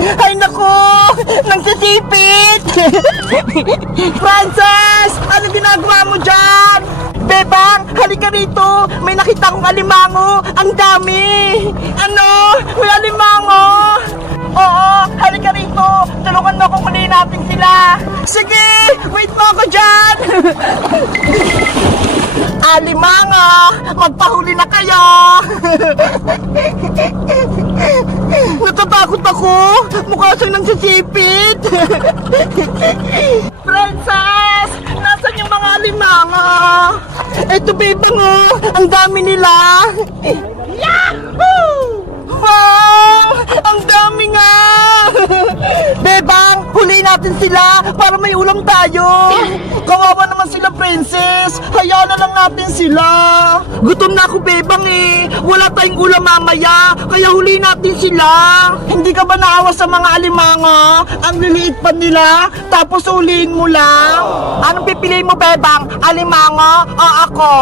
Ay naku! Nagsisipit! Frances! Ano ginagawa mo dyan? Bebang, halika rito! May nakita kong alimango! Ang dami! Ano? May alimango! Oo, halika rito! Tulungan mo akong kunin natin sila! Sige! Wait mo ako dyan! Alimango! Magpahuli na kayo! Natatakot ako! Mukha siyang nagsisipit! Princess! Nasaan yung mga alimango? Eto, bebang, oh! Ang dami nila! Yahoo! Wow! Ang dami nga! Bebang, huli natin sila para may ulam tayo! Kawawa naman sila, Princess! Hayaan na lang natin sila! Gutom na ako, Bebang, eh! Wala tayong ulam mamaya, kaya huli natin sila! Hindi ka ba naawa sa mga alimango? Ang liliit pa nila, tapos huliin mo lang? Anong pipiliin mo, Bebang? Alimango o ako?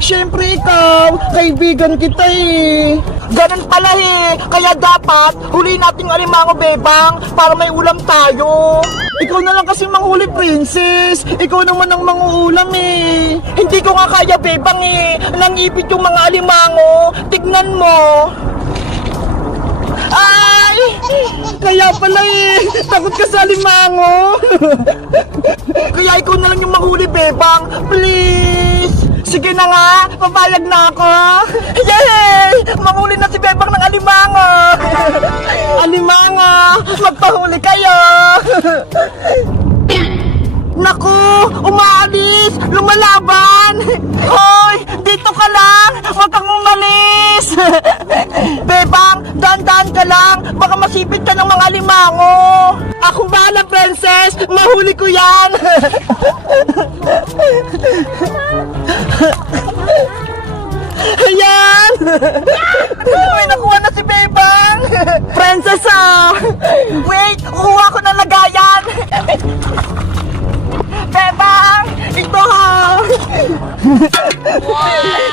Siyempre ikaw, kaibigan kita eh. Ganun pala eh, kaya dapat huli natin yung alimango, Bebang, para may ulam tayo. Ikaw na lang kasi manghuli, Princess. Ikaw naman ang manguulam eh. Hindi ko nga kaya, Bebang eh. Nangipit yung mga alimango. Tignan mo. Ay! Kaya pala eh, takot ka sa alimango. Kaya ikaw na lang yung manghuli, Bebang. Please! Sige na nga, papayag na ako. Yay! Manghuli na si Bebang ng alimango. Alimango, magpahuli kayo. Naku, umaalis, lumalaban. Hoy, dito ka lang, huwag kang umalis. Bebang, dahan-dahan ka lang, baka masipit ka ng mga alimango. Ako bahala, Princess, mahuli ko yan. Ayan! May nakuha na si Bebang! Princess, ah! Wait! Kuha ko ng lagayan! Bebang! Ito, ha!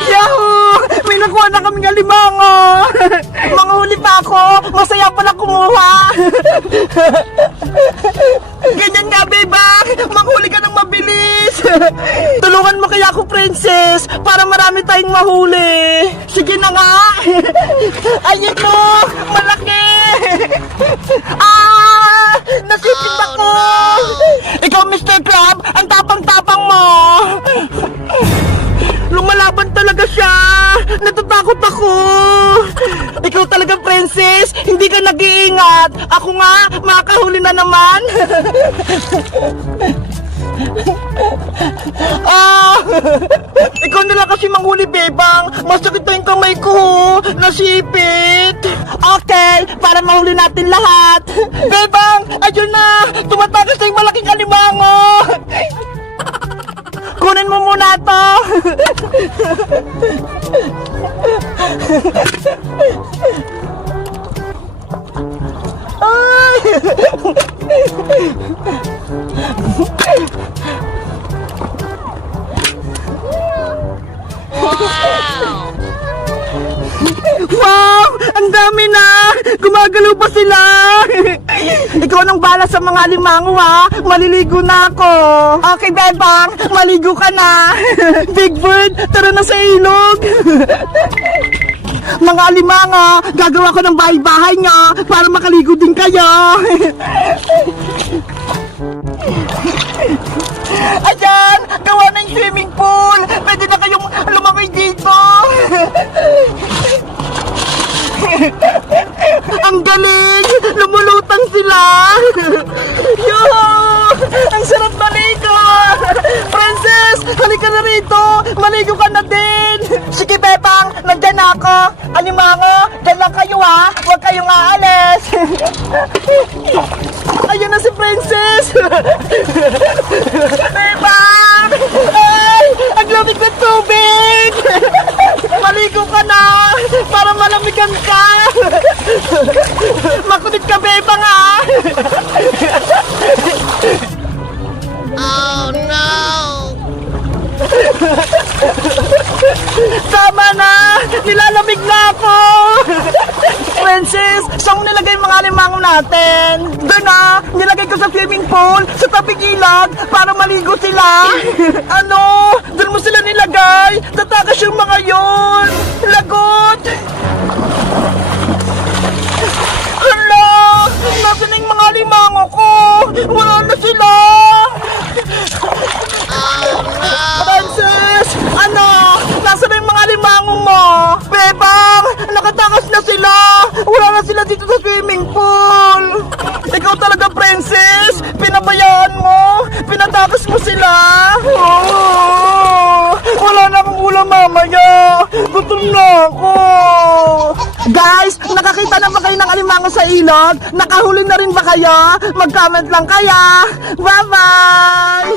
Yahoo! May nakuha na kaming alimango! Manghuli pa ako! Masaya pala kumuha! Ganyan nga, Bebang! Manghuli ka ng mabilis! Tulungan mo kaya ako, Princess, para marami tayong mahuli. Sige na nga. Ayun mo, malaki. Ah, nasipit ako. Ikaw, Mr. Crab, ang tapang-tapang mo. Lumalaban talaga siya. Natatakot ako. Ikaw talaga, Princess, hindi ka nag-iingat. Ako nga, makakahuli na naman. Ah! Ikaw na lang kasi manghuli, Bebang. Masakit na yung kamay ko. Nasipit. Okay, para mahuli natin lahat. Bebang, ayun na. Tumatakas na yung malaking alimango. Kunin mo muna to. Ay! Wow! Ang dami na! Gumagalaw pa sila! Ikaw nang bala sa mga alimango, ha? Maliligo na ako! Okay, Bebang! Maligo ka na! Big Bird, tara na sa ilog! Mga alimango, gagawa ko ng bahay-bahay nga para makaligo din kayo! Ayan! Gawa na yung swimming pool! Pwede na kayong lumangoy dito! Ang galing! Lumulutang sila! Yo! Ang sarap maligo! Princess! Halika na rito! Maligo ka na din! Sige, Bebang! Nandyan ako! Alimango! Dyan lang kayo, ha! Huwag kayong aalis! Ayan na si Princess! Bebang! Ay! Ang lamig ng tubig! Maligo ka na! Para malamigan ka! Makulit ka, Bebang, ha! Oh no! Tama na! Nilalamig na ako! Princess, saan mo nilagay yung mga alimango natin? Doon na! Nilagay ko sa swimming pool, sa tabing ilog, para maligo sila! Ano? Doon mo sila nilagay? Tatakas yung mga yon! Lagot! Hala! Nasaan na yung mga alimango ko? Wala na sila! Princess! Ano? Nasaan na yung mga alimango mo? Bebang! Nakatakas na sila! Wala na sila dito sa swimming pool! Ikaw talaga, Princess! Pinabayaan mo! Pinatakas mo sila! Oh, wala na akong ulam mamaya! Gutom na ako! Guys, nakakita na ba kayo ng alimango sa ilog? Nakahuli na rin ba kayo? Mag-comment lang kaya! Bye-bye!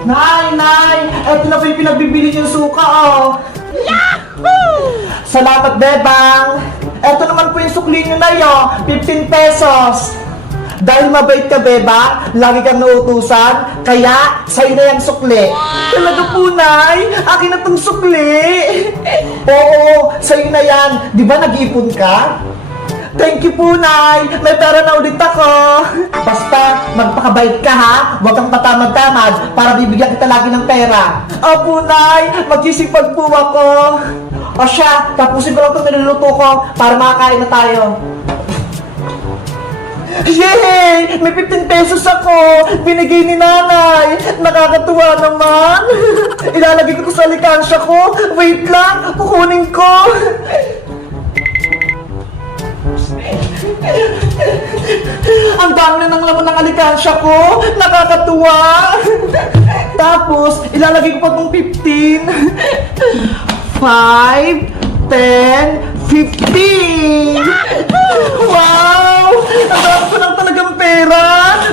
Nay! Eto na po yung pinagbibili yung suka, oh! Yahoo! Salamat, Bebang! Eto naman po yung sukli nyo na yun, 15 pesos! Dahil mabait ka, Bebang, lagi kang nauutusan, kaya sa'yo na yung sukli. Talaga po, Nay? Akin na tong sukli! Oo, sa'yo na yan. Di ba nag-iipon ka? Thank you po, Nay! May pera na ulit ako! Basta, magpakabait ka, ha? Huwag kang patamad-tamad para bibigyan kita lagi ng pera. Opo, Nay! Magsisipag po ako! O siya, tapusin ko lang itong niluluto ko para makakain na tayo. Yay! May 15 pesos ako! Binigay ni Nanay! Nakakatuwa naman! Ilalagay ko sa alikansya ko! Wait lang! Kukunin ko! Ang dami na ng laman ng alikansya ko! Nakakatuwa! Tapos, ilalagay ko pa itong 15. 5, 10, 15! Wow! Ang dami ko lang talagang pera!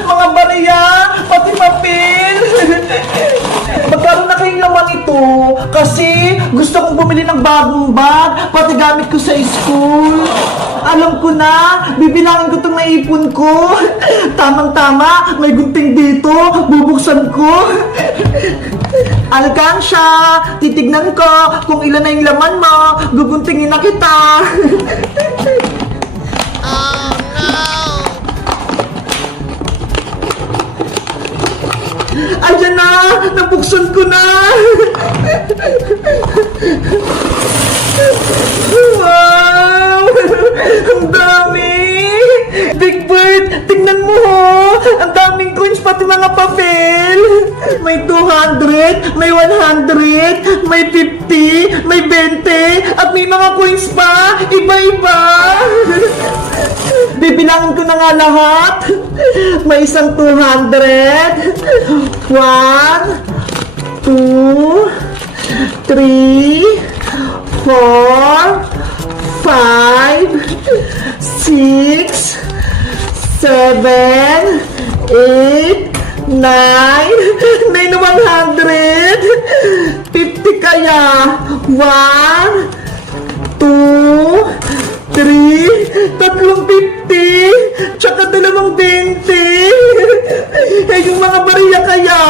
Mga bariya! Pati papel! Magkaroon na kayong laman ito kasi gusto kong bumili ng bagong bag pati gamit ko sa school. Alam ko na, bibilangin ko itong naipon ko. Tamang-tama, may gunting dito, bubuksan ko. Alkansya, titignan ko kung ilan na yung laman mo, guguntingin na kita. Oh no! Ayan na! Nabuksan ko na! Wow! Ang dami! Big Bird, tingnan mo ho! Ang daming coins pati mga papel! May 200, may 100, may 50, may 20, at may mga coins pa! Iba-iba! Bibilangin ko na nga lahat! May isang 200, 1, 2, 3, 4, 5, 6, 7, 8, 9, 9 na 100, 50 kaya, 1, 2, 3, tatlong 50, tsaka dalawang 20. Eh, yung mga bariya kaya.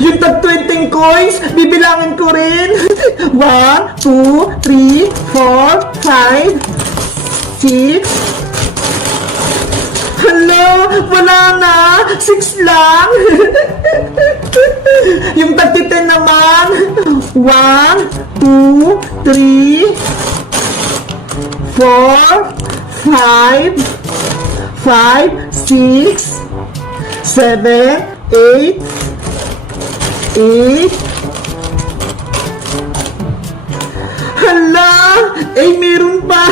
Yung tag 20 coins, bibilangin ko rin. 1, 2, 3, 4, 5, 6. Hala, wala na. 6 lang. Yung tag 10 naman. 1, 2, 3, 4, 5, 6, 7, 8, 8. Hala! Eh, meron pa!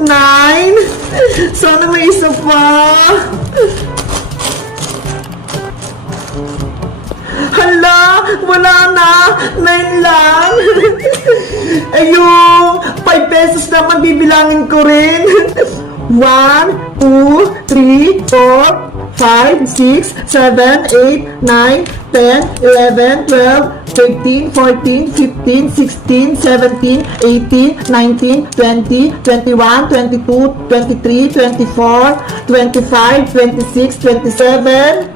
9! Sana may isa pa! Hala! Wala na! 9 lang! Eh, yung 5 pesos naman bibilangin ko rin! 1, 2, 3, 4, 5, 6, 7, 8, 9, 10, 11, 12, 13, 14, 15, 16, 17, 18, 19, 20, 21, 22, 23, 24, 25, 26, 27,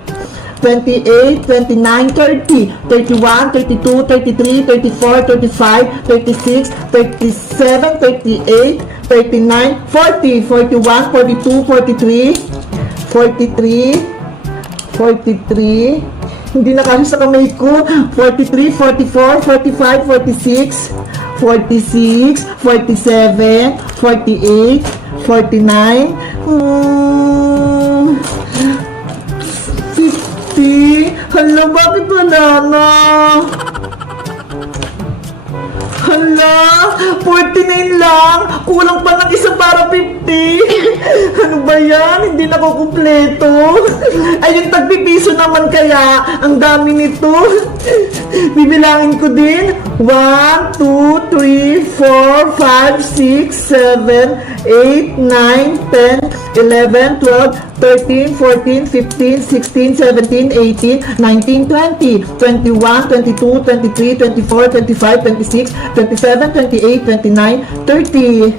28, 29, 30, 31, 32, 33, 34, 35, 36, 37, 38, 39, 40, 41, 42, 43, 43, 43, hindi na kasi sa kamay ko, 43, 44, 45, 46, 46, 47, 48, 49, 50, hala, bakit wala na? Hala, 49 lang, kulang pa ng isa para 50. Ano ba yan? Hindi na ko kumpleto. Ay, yung tagpipiso naman kaya, ang dami nito. Bibilangin ko din. 1, 2, 3, 4, 5, 6, 7, 8, 9, 10, 11, 12, 13, 14, 15, 16, 17, 18, 19, 20, 21, 22, 23, 24, 25, 26, 27, 28, 29, 30.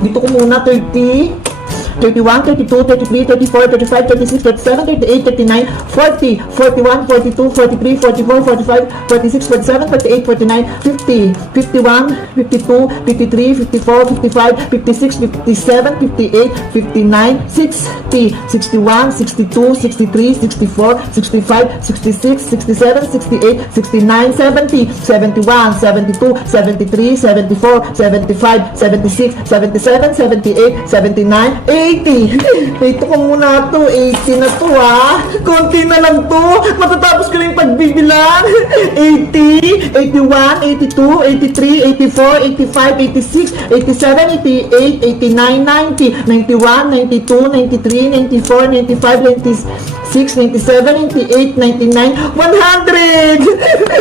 Dito ko muna, 30. 31, 32, 33, 34, 35, 36, 37, 38, 39, 40, 41, 42, 43, 44, 45, 46, 47, 48, 49, 50, 51, 52, 53, 54, 55, 56, 57, 58, 59, 60, 61, 62, 63, 64, 65, 66, 67, 68, 69, 70, 71, 72, 73, 74, 75, 76, 77, 78, 79, 80. Ito ko muna to. 80 na to ha. Konti na lang to. Matatapos ko na yung pagbibilang. 80, 81, 82, 83, 84, 85, 86, 87, 88, 89, 90, 91, 92, 93, 94, 95, 96, 97, 98, 99, 100!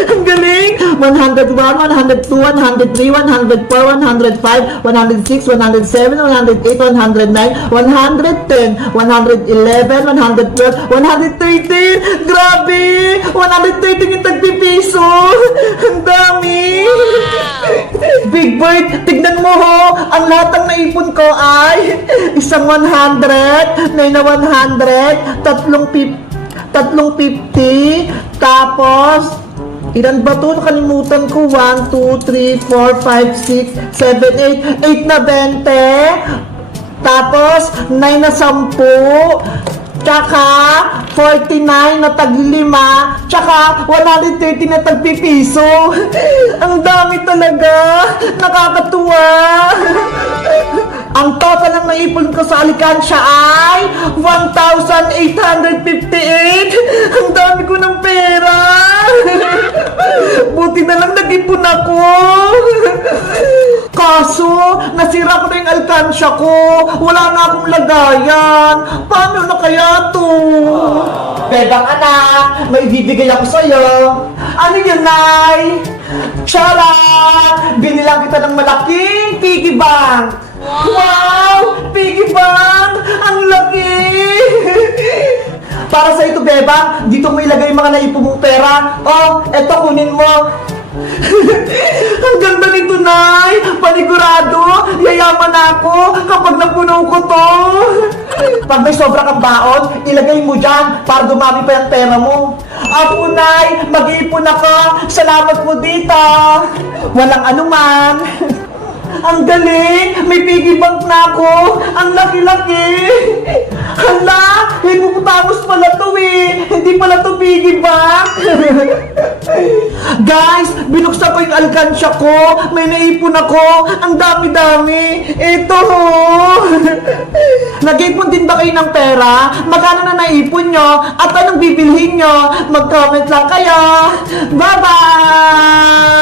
Ang galing! 101, 102, 103, 104, 105, 106, 107, 108, 109, 110, 111, 112, 113! Grabe! 113 yung tagpipiso! Ang dami! Big Bird, tignan mo ho! Ang lahat ng naipon ko ay isang 100, may na 100, tatlong 50, tapos ilan ba ito? Nakalimutan ko. 1, 2, 3, 4, 5, 6, 7, 8. 8 na 20. Tapos, 9 na 10. Tsaka, 49 na tag-5. Tsaka, 130 na tag-pipiso. Ang dami talaga. Nakakatuwa. Ang total ng naipon ko sa alikansya ay 1,858. Ang dami ko ng pera. Buti na lang nag-ipon ako. Kaso, nasira ko na yung alkansya ko. Wala na akong lagayan. Paano na kaya to? Bebang anak, may bibigay ako sa'yo. Ano yun, Nay? Charan! Binilang kita ng malaking piggy bank. Wow! Piggy bank! Ang laki! Para sa ito, Bebang, dito mo ilagay yung mga naipon mong pera. Oh, eto, kunin mo. Ang ganda nito, Nay! Panigurado, yayaman ako kapag napuno ko to. Pag may sobra kang baon, ilagay mo dyan para dumami pa yung pera mo. Ako, Nay, mag-iipon ako. Salamat po dito. Walang anuman. Ang galing! May piggy bank na ako! Ang laki-laki! Hala! Hippopotamus pala to eh! Hindi pala to piggy bank! Guys! Binuksan ko yung alkansya ko! May naipon ako! Ang dami-dami! Ito ho! Nag-ipon din ba kayo ng pera? Magkano na naipon nyo? At anong bibilhin nyo? Mag-comment lang kayo! Bye-bye!